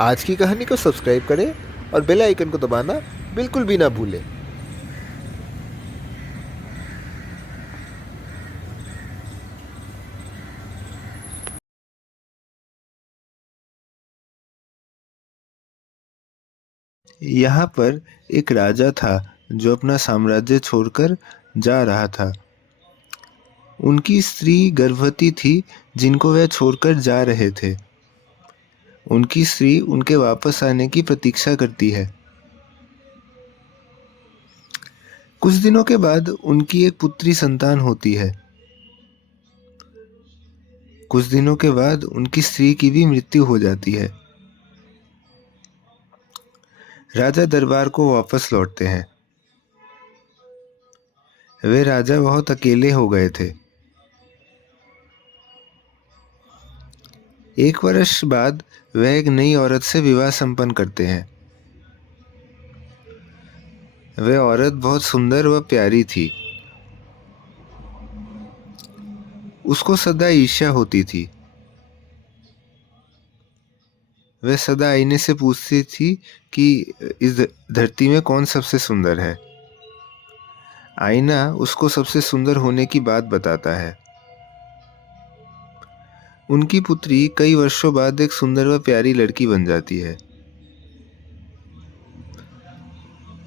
आज की कहानी को सब्सक्राइब करें और बेल आइकन को दबाना बिल्कुल भी ना भूलें। यहाँ पर एक राजा था जो अपना साम्राज्य छोड़कर जा रहा था। उनकी स्त्री गर्भवती थी जिनको वह छोड़कर जा रहे थे। उनकी स्त्री उनके वापस आने की प्रतीक्षा करती है। कुछ दिनों के बाद उनकी एक पुत्री संतान होती है। कुछ दिनों के बाद उनकी स्त्री की भी मृत्यु हो जाती है। राजा दरबार को वापस लौटते हैं। वे राजा बहुत अकेले हो गए थे। एक वर्ष बाद वह एक नई औरत से विवाह संपन्न करते हैं। वह औरत बहुत सुंदर व प्यारी थी। उसको सदा ईर्ष्या होती थी। वह सदा आईने से पूछती थी कि इस धरती में कौन सबसे सुंदर है। आईना उसको सबसे सुंदर होने की बात बताता है। उनकी पुत्री कई वर्षों बाद एक सुंदर व प्यारी लड़की बन जाती है।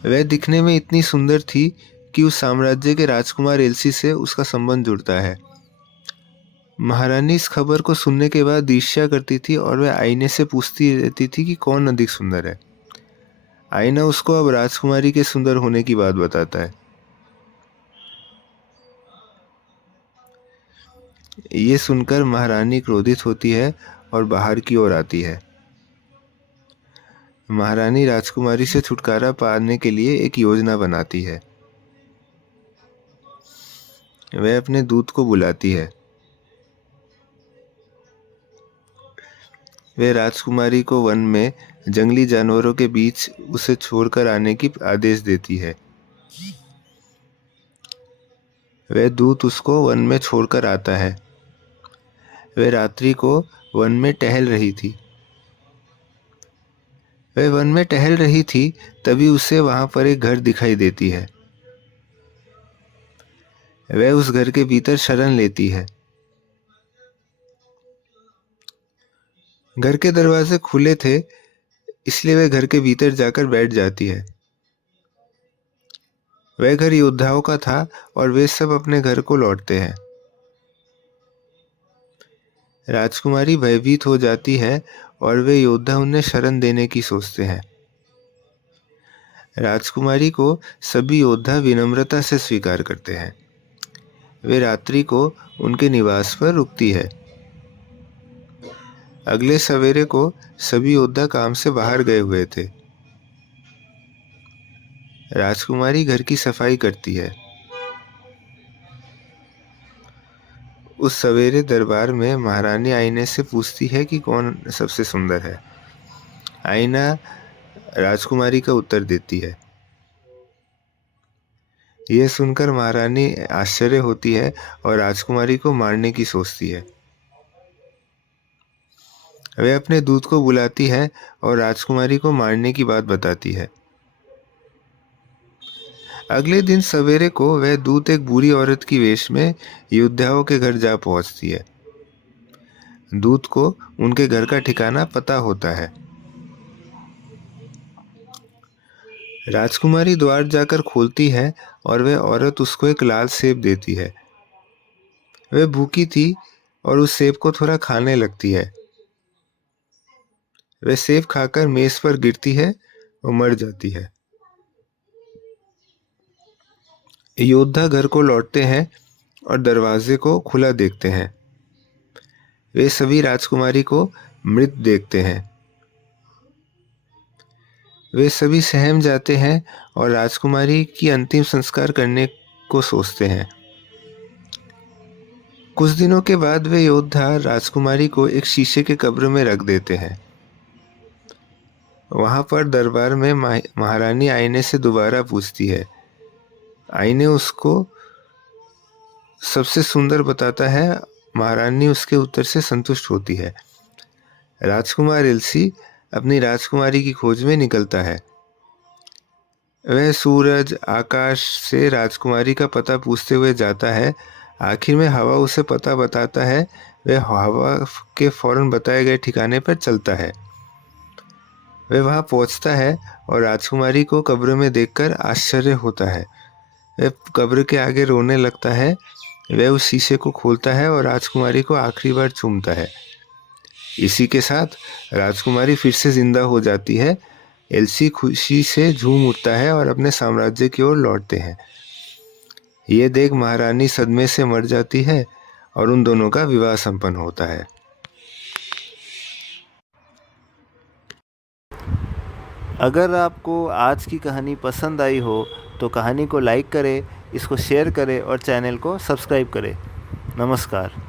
वह दिखने में इतनी सुंदर थी कि उस साम्राज्य के राजकुमार एल्सी से उसका संबंध जुड़ता है। महारानी इस खबर को सुनने के बाद ईर्ष्या करती थी और वह आईने से पूछती रहती थी कि कौन अधिक सुंदर है। आईना उसको अब राजकुमारी के सुंदर होने की बात बताता है। ये सुनकर महारानी क्रोधित होती है और बाहर की ओर आती है। महारानी राजकुमारी से छुटकारा पाने के लिए एक योजना बनाती है। वह अपने दूत को बुलाती है। वह राजकुमारी को वन में जंगली जानवरों के बीच उसे छोड़कर आने की आदेश देती है। वह दूत उसको वन में छोड़कर आता है। वह रात्रि को वन में टहल रही थी। वह वन में टहल रही थी तभी उसे वहां पर एक घर दिखाई देती है। वह उस घर के भीतर शरण लेती है। घर के दरवाजे खुले थे इसलिए वह घर के भीतर जाकर बैठ जाती है। वह घर योद्धाओं का था और वे सब अपने घर को लौटते हैं। राजकुमारी भयभीत हो जाती है और वे योद्धा उन्हें शरण देने की सोचते हैं। राजकुमारी को सभी योद्धा विनम्रता से स्वीकार करते हैं। वे रात्रि को उनके निवास पर रुकती है। अगले सवेरे को सभी योद्धा काम से बाहर गए हुए थे। राजकुमारी घर की सफाई करती है। उस सवेरे दरबार में महारानी आईने से पूछती है कि कौन सबसे सुंदर है। आईना राजकुमारी का उत्तर देती है। यह सुनकर महारानी आश्चर्य होती है और राजकुमारी को मारने की सोचती है। वह अपने दूत को बुलाती है और राजकुमारी को मारने की बात बताती है। अगले दिन सवेरे को वह दूत एक बूढ़ी औरत की वेश में योद्धाओं के घर जा पहुंचती है। दूत को उनके घर का ठिकाना पता होता है। राजकुमारी द्वार जाकर खोलती है और वह औरत उसको एक लाल सेब देती है। वह भूखी थी और उस सेब को थोड़ा खाने लगती है। वह सेब खाकर मेज पर गिरती है और मर जाती है। योद्धा घर को लौटते हैं और दरवाजे को खुला देखते हैं। वे सभी राजकुमारी को मृत देखते हैं। वे सभी सहम जाते हैं और राजकुमारी की अंतिम संस्कार करने को सोचते हैं। कुछ दिनों के बाद वे योद्धा राजकुमारी को एक शीशे के कब्र में रख देते हैं। वहां पर दरबार में महारानी आईने से दोबारा पूछती है। आईने उसको सबसे सुंदर बताता है। महारानी उसके उत्तर से संतुष्ट होती है। राजकुमार एल्सी अपनी राजकुमारी की खोज में निकलता है। वह सूरज, आकाश से राजकुमारी का पता पूछते हुए जाता है। आखिर में हवा उसे पता बताता है। वह हवा के फौरन बताए गए ठिकाने पर चलता है। वह वहां पहुंचता है और राजकुमारी को कब्र में देखकर आश्चर्य होता है। वह कब्र के आगे रोने लगता है। वह उस शीशे को खोलता है और राजकुमारी को आखिरी बार चूमता है। इसी के साथ राजकुमारी फिर से जिंदा हो जाती है। एल्सी खुशी से झूम उठता है और अपने साम्राज्य की ओर लौटते हैं। ये देख महारानी सदमे से मर जाती है और उन दोनों का विवाह संपन्न होता है। अगर आपको आज की कहानी पसंद आई हो तो कहानी को लाइक करें, इसको शेयर करें और चैनल को सब्सक्राइब करें। नमस्कार।